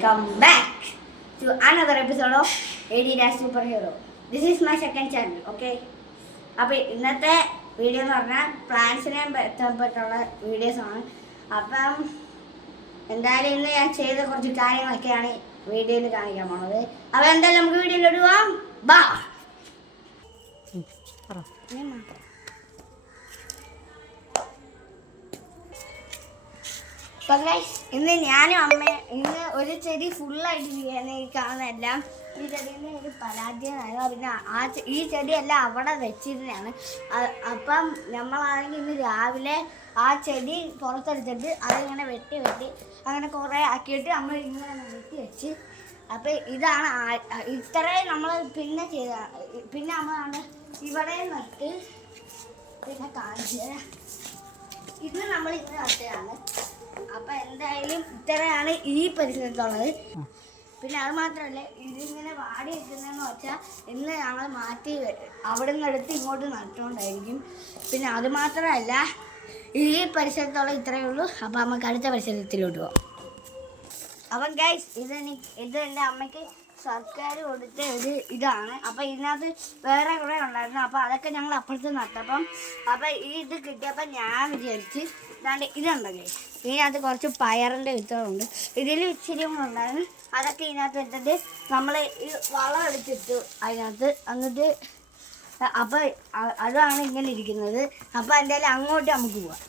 Come back to another episode of AD Superhero. This is my second channel, okay? അപ്പോൾ ഇന്നത്തെ video എന്ന് പറഞ്ഞാൽ പ്ലാന്റ്സിനെ ബന്ധപ്പെട്ടുള്ള വീഡിയോസാണ്. അപ്പം എന്തായാലും ഇന്ന് ഞാൻ ചെയ്ത കുറച്ച് കാര്യങ്ങളൊക്കെയാണ് വീഡിയോയിൽ കാണിക്കാൻ പോണത്. അപ്പോൾ എന്തായാലും നമുക്ക് വീഡിയോയിൽ ഇടുവാം. ബാ. അപ്പം ഗൈസ് ഇന്ന് ഞാനും അമ്മയും ഇന്ന് ഒരു ചെടി ഫുള്ളായിട്ട് ചെയ്യാൻ കാണുന്നതെല്ലാം ഈ ചെടീൻ്റെ ഒരു പരാജയമായിരുന്നു. പിന്നെ ഈ ചെടിയെല്ലാം അവിടെ വെച്ചിരുന്നതാണ്. അപ്പം നമ്മളാണെങ്കിൽ ഇന്ന് രാവിലെ ആ ചെടി പുറത്തെടുത്തിട്ട് അതിങ്ങനെ വെട്ടി അങ്ങനെ കുറേ ആക്കിയിട്ട് നമ്മൾ ഇങ്ങനെ വെട്ടി വെച്ച്. അപ്പം ഇതാണ് ഇത്രയും നമ്മൾ പിന്നെ ചെയ്ത പിന്നെ നമ്മളാണ് ഇവിടെ നട്ട് പിന്നെ കാണിച്ചത്. ഇത് നമ്മൾ ഇങ്ങനെ നട്ടതാണ്. അപ്പം എന്തായാലും ഇത്രയാണ് ഈ പരിസരത്തുള്ളത്. പിന്നെ അത് മാത്രമല്ല ഇതിങ്ങനെ വാടി വെക്കുന്നതെന്ന് വെച്ചാൽ ഇന്ന് ഞങ്ങൾ മാറ്റി അവിടെ നിന്ന് എടുത്ത് ഇങ്ങോട്ട് നട്ടുകൊണ്ടായിരിക്കും. പിന്നെ അത് മാത്രമല്ല ഈ പരിസരത്തുള്ള ഇത്രയേ ഉള്ളൂ. അപ്പം നമുക്ക് അടുത്ത പരിസരത്തിലോട്ട് പോകാം. അപ്പം ഗൈസ് ഇത് എൻ്റെ അമ്മയ്ക്ക് സർക്കാർ കൊടുത്ത ഒരു ഇതാണ്. അപ്പം ഇതിനകത്ത് വേറെ കുറേ ഉണ്ടായിരുന്നു. അപ്പം അതൊക്കെ ഞങ്ങൾ അപ്പുറത്ത് നട്ടപ്പം അപ്പം ഈ ഇത് കിട്ടിയപ്പോൾ ഞാൻ വിചാരിച്ച് ഇതാണ്ട് ഇതുണ്ടല്ലേ, ഇതിനകത്ത് കുറച്ച് പയറിൻ്റെ വിത്തുകളുണ്ട്. ഇതിൽ ഇച്ചിരി ഉണ്ടായിരുന്നു. അതൊക്കെ ഇതിനകത്ത് ഇട്ടിട്ട് നമ്മൾ ഈ വളം എടുത്തിട്ടു അതിനകത്ത്. എന്നിട്ട് അപ്പം അതാണ് ഇങ്ങനെ ഇരിക്കുന്നത്. അപ്പം എന്തായാലും അങ്ങോട്ട് നമുക്ക് പോവാം.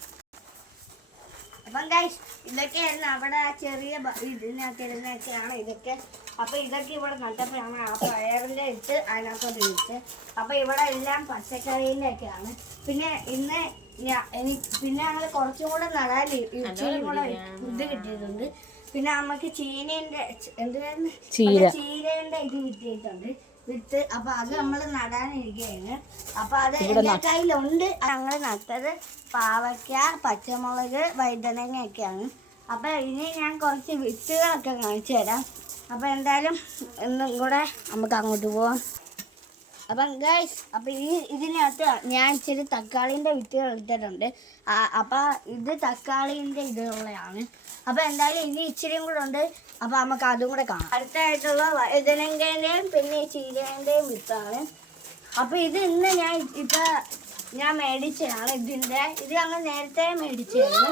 അപ്പം ഗൈസ് ഇതൊക്കെയായിരുന്നു അവിടെ ചെറിയ ഇതിനകത്തിരുന്നൊക്കെയാണ് ഇതൊക്കെ. അപ്പം ഇതൊക്കെ ഇവിടെ നട്ടപ്പോഴാണ് ആ പയറിൻ്റെ ഇട്ട് അതിനകത്തോട്ട് ഇട്ട്. അപ്പം ഇവിടെ എല്ലാം പച്ചക്കറീൻ്റെ ഒക്കെയാണ്. പിന്നെ ഇന്ന് പിന്നെ ഞങ്ങൾ കുറച്ചും കൂടെ നടാൻ ഇച്ചിരി കൂടെ ഇത് കിട്ടിയിട്ടുണ്ട്. പിന്നെ നമുക്ക് ചീരേൻ്റെ ഇത് കിട്ടിയിട്ടുണ്ട് വിത്ത്. അപ്പൊ അത് നമ്മൾ നടാനിരിക്കുകയാണ്. അപ്പൊ അത് എൻ്റെ കയ്യിലുണ്ട്. ഞങ്ങൾ നട്ടത് പാവയ്ക്ക, പച്ചമുളക്, വഴുതനങ്ങയൊക്കെയാണ്. അപ്പൊ ഇനി ഞാൻ കുറച്ച് വിത്തുകളൊക്കെ കാണിച്ചു തരാം. അപ്പൊ എന്തായാലും ഒന്നും കൂടെ നമുക്ക് അങ്ങോട്ട് പോവാം. അപ്പം ഗൈസ് അപ്പം ഇതിനകത്ത് ഞാൻ ഇച്ചിരി തക്കാളീൻ്റെ വിത്തുകൾ ഇട്ടിട്ടുണ്ട്. അപ്പം ഇത് തക്കാളീൻ്റെ ഇതുള്ളതാണ്. അപ്പം എന്തായാലും ഇനി ഇച്ചിരിയും കൂടെ ഉണ്ട്. അപ്പം നമുക്ക് അതും കൂടെ കാണാം. അടുത്തായിട്ടുള്ള വഴുതനങ്ങേൻ്റെയും പിന്നെ ചീരേൻ്റെയും വിത്താണ്. അപ്പം ഇത് ഇന്ന് ഞാൻ മേടിച്ചതാണ്. ഇത് ഞങ്ങൾ നേരത്തെ മേടിച്ചതാണ്.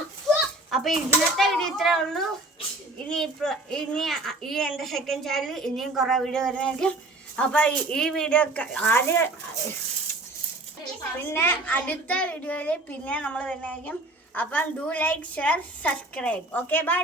അപ്പം ഇന്നത്തെ വീഡിയോ ഇത്രേ ഉള്ളൂ. ഇനി ഈ എൻ്റെ സെക്കൻഡ് ചാനൽ ഇനിയും കുറേ വീഡിയോ വരുന്നതായിരിക്കും. അപ്പൊ ഈ വീഡിയോ പിന്നെ അടുത്ത വീഡിയോയില് പിന്നെ നമ്മൾ വരുന്നതായിരിക്കും. അപ്പം do like, share, subscribe. Okay, by.